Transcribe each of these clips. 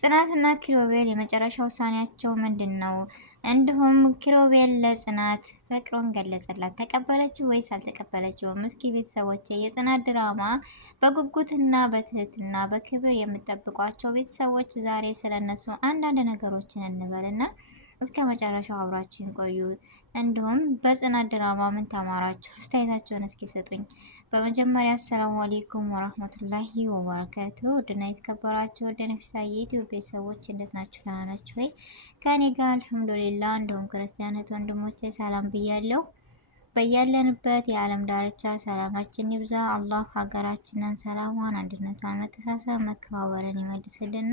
ጽናትና ኪሮቤል የመጨረሻ ውሳኔያቸው ምንድን ነው? እንዲሁም ኪሮቤል ለጽናት ፍቅሩን ገለጸላት። ተቀበለችው ወይስ አልተቀበለችውም? እስኪ ቤተሰቦቼ የጽናት ድራማ በጉጉትና በትህትና በክብር የምጠብቋቸው ቤተሰቦች ዛሬ ስለነሱ አንዳንድ ነገሮችን እንበልና እስከ መጨረሻው አብራችሁን ቆዩ። እንዲሁም በጽናት ድራማ ምን ተማራችሁ? አስተያየታችሁን እስኪ ስጡኝ። በመጀመሪያ አሰላሙ አሌይኩም ወራህመቱላሂ ወበረካቱ። ውድና የተከበራችሁ ወደ ነፍሳዬ የኢትዮጵያ ሰዎች እንዴት ናችሁ? ደህና ናችሁ ወይ? ከኔ ጋር አልሐምዱሊላህ። እንዲሁም ክርስቲያነት ወንድሞቼ ሰላም ብያለሁ። በያለንበት የዓለም ዳርቻ ሰላማችን ይብዛ። አላህ ሀገራችንን ሰላሟን፣ አንድነቷን፣ መተሳሰብ፣ መከባበርን ይመልስልን።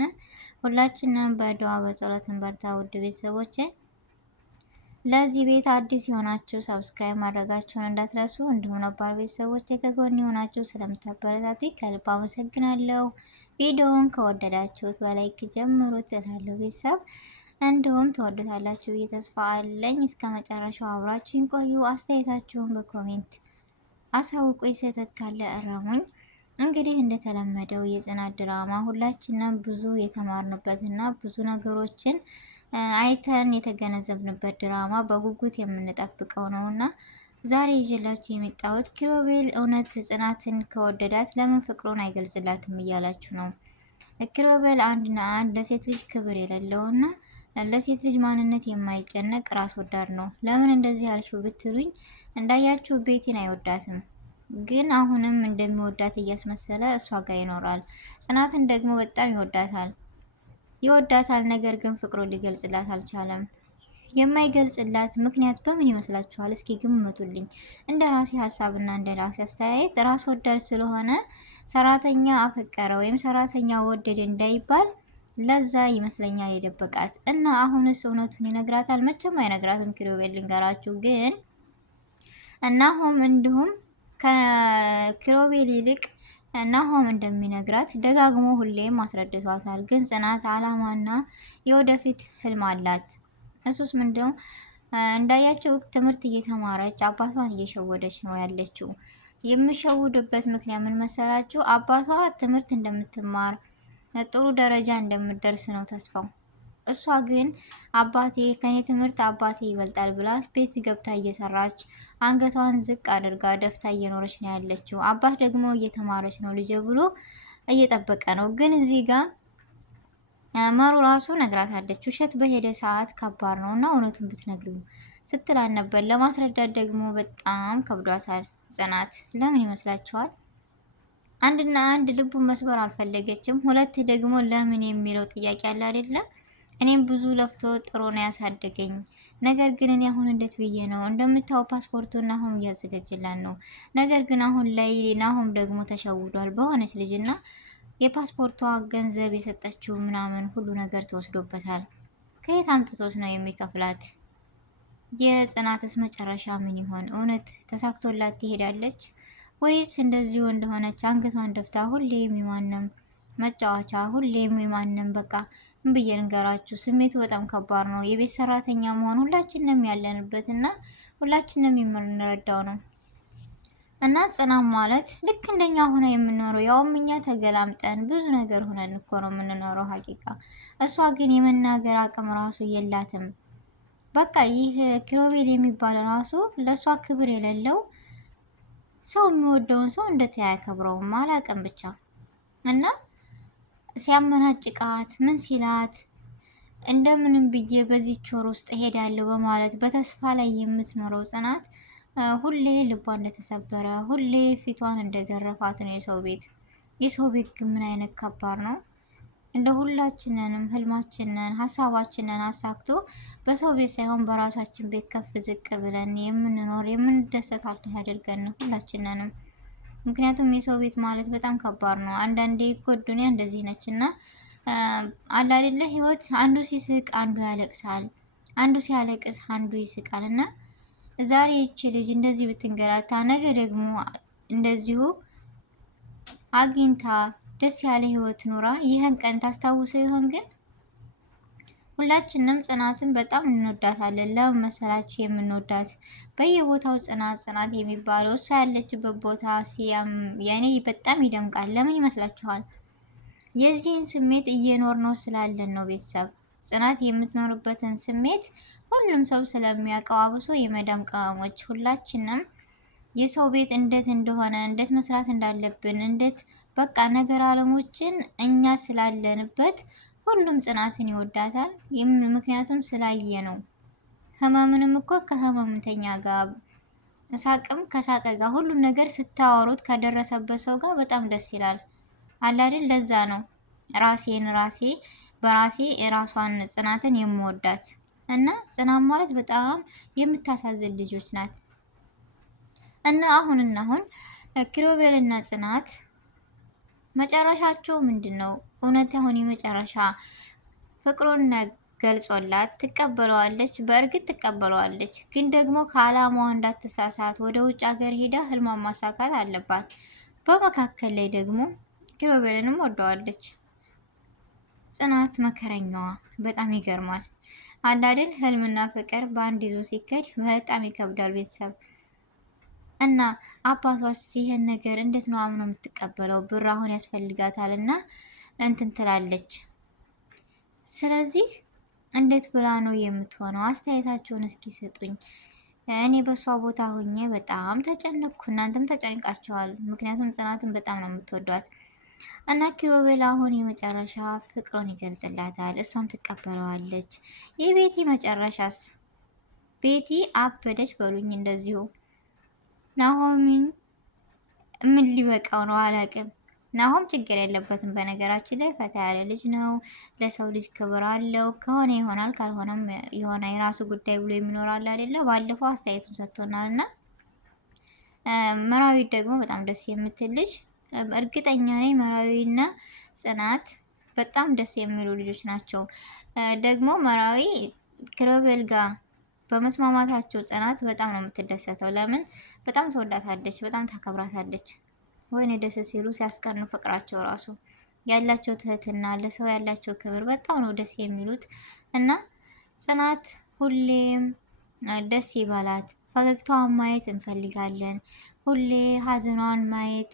ሁላችንም በዱዓ በጸሎት እንበርታ። ውድ ቤተሰቦቼ ለዚህ ቤት አዲስ የሆናችሁ ሰብስክራይብ ማድረጋችሁን እንዳትረሱ፣ እንዲሁም ነባር ቤተሰቦቼ ከጎን የሆናችሁ ስለምታበረታቱ ከልብ አመሰግናለሁ። ቪዲዮውን ከወደዳችሁት በላይክ ጀምሩት እላለሁ ቤተሰብ እንዲሁም ተወዱታላችሁ ብዬ ተስፋ አለኝ። እስከ መጨረሻው አብራችሁን ቆዩ። አስተያየታችሁን በኮሜንት አሳውቁኝ። ስህተት ካለ እረሙኝ። እንግዲህ እንደተለመደው የጽናት ድራማ ሁላችንም ብዙ የተማርንበትና ብዙ ነገሮችን አይተን የተገነዘብንበት ድራማ በጉጉት የምንጠብቀው ነውና ዛሬ ይዤላችሁ የመጣሁት ኪሮቤል እውነት ጽናትን ከወደዳት ለምን ፍቅሩን አይገልጽላትም እያላችሁ ነው። ኪሮቤል አንድና አንድ ለሴት ልጅ ክብር የሌለውና ለሴት ልጅ ማንነት የማይጨነቅ ራስ ወዳድ ነው። ለምን እንደዚህ ያልሽው ብትሉኝ እንዳያችሁ ቤቲን አይወዳትም፣ ግን አሁንም እንደሚወዳት እያስመሰለ እሷ ጋር ይኖራል። ጽናትን ደግሞ በጣም ይወዳታል፣ ነገር ግን ፍቅሩን ሊገልጽላት አልቻለም። የማይገልጽላት ምክንያት በምን ይመስላችኋል? እስኪ ግምቱልኝ። እንደ ራሴ ሀሳብና እንደ ራሴ አስተያየት ራስ ወዳድ ስለሆነ ሰራተኛ አፈቀረ ወይም ሰራተኛ ወደደ እንዳይባል ለዛ ይመስለኛል የደበቃት እና አሁንስ እውነቱን ይነግራታል? መቼም አይነግራትም። ኪሮቤል ልንገራችሁ ግን እናሆም እንዲሁም ከኪሮቤል ይልቅ ናሆም እንደሚነግራት ደጋግሞ ሁሌም አስረድቷታል። ግን ጽናት አላማና የወደፊት ህልም አላት። እሱስ ምንድነው? እንዳያቸው ትምህርት እየተማረች አባቷን እየሸወደች ነው ያለችው። የምሸውድበት ምክንያት ምን መሰላችሁ? አባቷ ትምህርት እንደምትማር ጥሩ ደረጃ እንደምትደርስ ነው ተስፋው። እሷ ግን አባቴ ከኔ ትምህርት አባቴ ይበልጣል ብላ ቤት ገብታ እየሰራች አንገቷን ዝቅ አድርጋ ደፍታ እየኖረች ነው ያለችው። አባት ደግሞ እየተማረች ነው ልጅ ብሎ እየጠበቀ ነው። ግን እዚህ ጋር መሩ ራሱ ነግራታለች። ውሸት በሄደ ሰዓት ከባድ ነው እና እውነቱን ብትነግሪው ስትላል ነበር። ለማስረዳት ደግሞ በጣም ከብዷታል ጽናት። ለምን ይመስላችኋል? አንድና አንድ ልቡን መስበር አልፈለገችም። ሁለት ደግሞ ለምን የሚለው ጥያቄ አለ አይደለ? እኔም ብዙ ለፍቶ ጥሮ ነው ያሳደገኝ። ነገር ግን እኔ አሁን እንዴት ብዬ ነው? እንደምታው ፓስፖርቱ ናሆም እያዘጋጀላን ነው። ነገር ግን አሁን ላይ ናሆም ደግሞ ተሸውዷል በሆነች ልጅና የፓስፖርቷ ገንዘብ የሰጠችው ምናምን ሁሉ ነገር ተወስዶበታል። ከየት አምጥቶስ ነው የሚከፍላት? የጽናትስ መጨረሻ ምን ይሆን? እውነት ተሳክቶላት ትሄዳለች ወይስ እንደዚሁ እንደሆነች አንገቷን ደፍታ ሁሌም የማንም መጫወቻ፣ ሁሌም የማንም በቃ ብዬ ልንገራችሁ፣ ስሜቱ በጣም ከባድ ነው። የቤት ሰራተኛ መሆን ሁላችንም ያለንበት እና ሁላችንም የምንረዳው ነው። እና ጽናት ማለት ልክ እንደኛ ሆነ የምንኖረው ያውም እኛ ተገላምጠን ብዙ ነገር ሆነን እኮ ነው የምንኖረው ሀቂቃ። እሷ ግን የመናገር አቅም ራሱ የላትም። በቃ ይህ ኪሮቤል የሚባል ራሱ ለእሷ ክብር የሌለው ሰው የሚወደውን ሰው እንዴት አያከብረውም? አላቅም ብቻ እና ሲያመናጭቃት ምን ሲላት እንደምንም ብዬ በዚች ወር ውስጥ እሄዳለሁ በማለት በተስፋ ላይ የምትኖረው ጽናት ሁሌ ልቧ እንደተሰበረ ሁሌ ፊቷን እንደገረፋት ነው የሰው ቤት ግን ምን አይነት ከባድ ነው። እንደ ሁላችንንም ህልማችንን ሀሳባችንን አሳክቶ በሰው ቤት ሳይሆን በራሳችን ቤት ከፍ ዝቅ ብለን የምንኖር የምንደሰት አላህ ያደርገን ሁላችንንም። ምክንያቱም የሰው ቤት ማለት በጣም ከባድ ነው። አንዳንዴ እኮ ዱንያ እንደዚህ ነችና አለ አይደለ ህይወት አንዱ ሲስቅ አንዱ ያለቅሳል፣ አንዱ ሲያለቅስ አንዱ ይስቃል። እና ዛሬ ይቺ ልጅ እንደዚህ ብትንገላታ ነገ ደግሞ እንደዚሁ አግኝታ ደስ ያለ ህይወት ኑራ ይህን ቀን ታስታውሰው ይሆን? ግን ሁላችንም ጽናትን በጣም እንወዳታለን። ለምን መሰላችሁ የምንወዳት? በየቦታው ጽናት የሚባለው እሷ ያለችበት ቦታ ሲያም የኔ በጣም ይደምቃል። ለምን ይመስላችኋል? የዚህን ስሜት እየኖር ነው ስላለን ነው ቤተሰብ። ጽናት የምትኖርበትን ስሜት ሁሉም ሰው ስለሚያውቀው፣ አብሶ የመዳም ቅመሞች ሁላችንም የሰው ቤት እንዴት እንደሆነ እንዴት መስራት እንዳለብን እንዴት በቃ ነገር አለሞችን እኛ ስላለንበት ሁሉም ጽናትን ይወዳታል። ምክንያቱም ስላየ ነው። ህመምንም እኮ ከህመምተኛ ጋር ሳቅም ከሳቀ ጋር ሁሉም ነገር ስታወሩት ከደረሰበት ሰው ጋር በጣም ደስ ይላል አላድን። ለዛ ነው ራሴ በራሴ የራሷን ጽናትን የምወዳት እና ጽናት ማለት በጣም የምታሳዝን ልጆች ናት። እና አሁን ኪሩቤልና ጽናት መጨረሻቸው ምንድነው? እውነት አሁን የመጨረሻ ፍቅሩን ገልጾላት ትቀበለዋለች። በእርግጥ ትቀበለዋለች፣ ግን ደግሞ ከአላማዋ እንዳትሳሳት ወደ ውጭ ሀገር ሄዳ ህልሟን ማሳካት አለባት። በመካከል ላይ ደግሞ ኪሩቤልንም ወደዋለች። ጽናት መከረኛዋ በጣም ይገርማል። አንዳንድ ህልምና ፍቅር በአንድ ይዞ ሲከድ በጣም ይከብዳል ቤተሰብ። እና አባቷስ ይህን ነገር እንዴት ነው አምኖ የምትቀበለው? ብር አሁን ያስፈልጋታል እና እንትን ትላለች። ስለዚህ እንዴት ብላ ነው የምትሆነው? አስተያየታቸውን እስኪ ስጡኝ። እኔ በሷ ቦታ ሆኜ በጣም ተጨነቅኩ፣ እናንተም ተጨንቃቸዋል። ምክንያቱም ጽናትን በጣም ነው የምትወዷት። እና ኪሩቤል አሁን የመጨረሻ ፍቅሩን ይገልጽላታል፣ እሷም ትቀበለዋለች። የቤቲ መጨረሻስ? ቤቲ አበደች በሉኝ እንደዚሁ። ናሆምን ምን ሊበቃው ነው አላቅም። ናሆም ችግር የለበትም በነገራችን ላይ ፈታ ያለ ልጅ ነው። ለሰው ልጅ ክብር አለው። ከሆነ ይሆናል፣ ካልሆነም የሆነ የራሱ ጉዳይ ብሎ የሚኖራል አይደለ? ባለፈው አስተያየቱን ሰጥቶናል። እና መራዊት ደግሞ በጣም ደስ የምትል ልጅ፣ እርግጠኛ ነኝ መራዊና ጽናት በጣም ደስ የሚሉ ልጆች ናቸው። ደግሞ መራዊ ኪሩቤል ጋር በመስማማታቸው ጽናት በጣም ነው የምትደሰተው። ለምን? በጣም ትወዳታለች፣ በጣም ታከብራታለች። ወይኔ ደስ ሲሉ ሲያስቀኑ ፍቅራቸው ራሱ ያላቸው ትህትና፣ ለሰው ያላቸው ክብር በጣም ነው ደስ የሚሉት። እና ጽናት ሁሌም ደስ ይበላት፣ ፈገግታዋን ማየት እንፈልጋለን። ሁሌ ሀዘኗን ማየት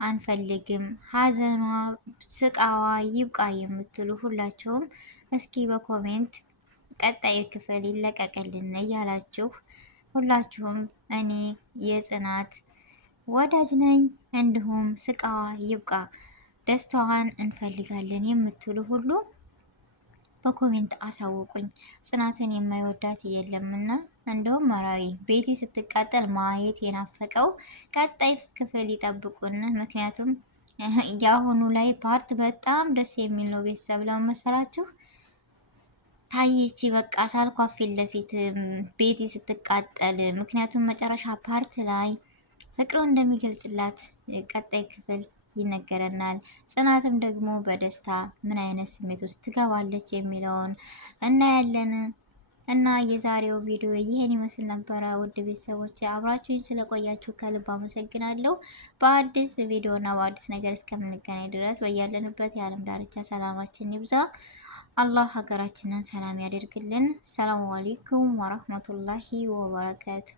አንፈልግም። ሀዘኗ ስቃዋ ይብቃ የምትሉ ሁላችሁም እስኪ በኮሜንት ቀጣይ ክፍል ይለቀቅልን እያላችሁ ሁላችሁም እኔ የጽናት ወዳጅ ነኝ፣ እንዲሁም ስቃዋ ይብቃ ደስታዋን እንፈልጋለን የምትሉ ሁሉ በኮሜንት አሳውቁኝ። ጽናትን የማይወዳት የለምና እንደውም መራዊ ቤቲ ስትቃጠል ማየት የናፈቀው ቀጣይ ክፍል ይጠብቁን። ምክንያቱም የአሁኑ ላይ ፓርት በጣም ደስ የሚል ነው። ቤተሰብ ለመሰላችሁ ታይቺ በቃ ሳልኳ ፊት ለፊት ቤቲ ስትቃጠል። ምክንያቱም መጨረሻ ፓርት ላይ ፍቅሩ እንደሚገልጽላት ቀጣይ ክፍል ይነገረናል። ጽናትም ደግሞ በደስታ ምን አይነት ስሜት ውስጥ ትገባለች የሚለውን እናያለን። እና የዛሬው ቪዲዮ ይሄን ይመስል ነበረ። ውድ ቤተሰቦች አብራችሁኝ ስለቆያችሁ ከልብ አመሰግናለሁ። በአዲስ ቪዲዮ እና በአዲስ ነገር እስከምንገናኝ ድረስ በያለንበት የዓለም ዳርቻ ሰላማችን ይብዛ። አላህ ሀገራችንን ሰላም ያደርግልን። ሰላም አለይኩም ወራህመቱላሂ ወበረካቱ።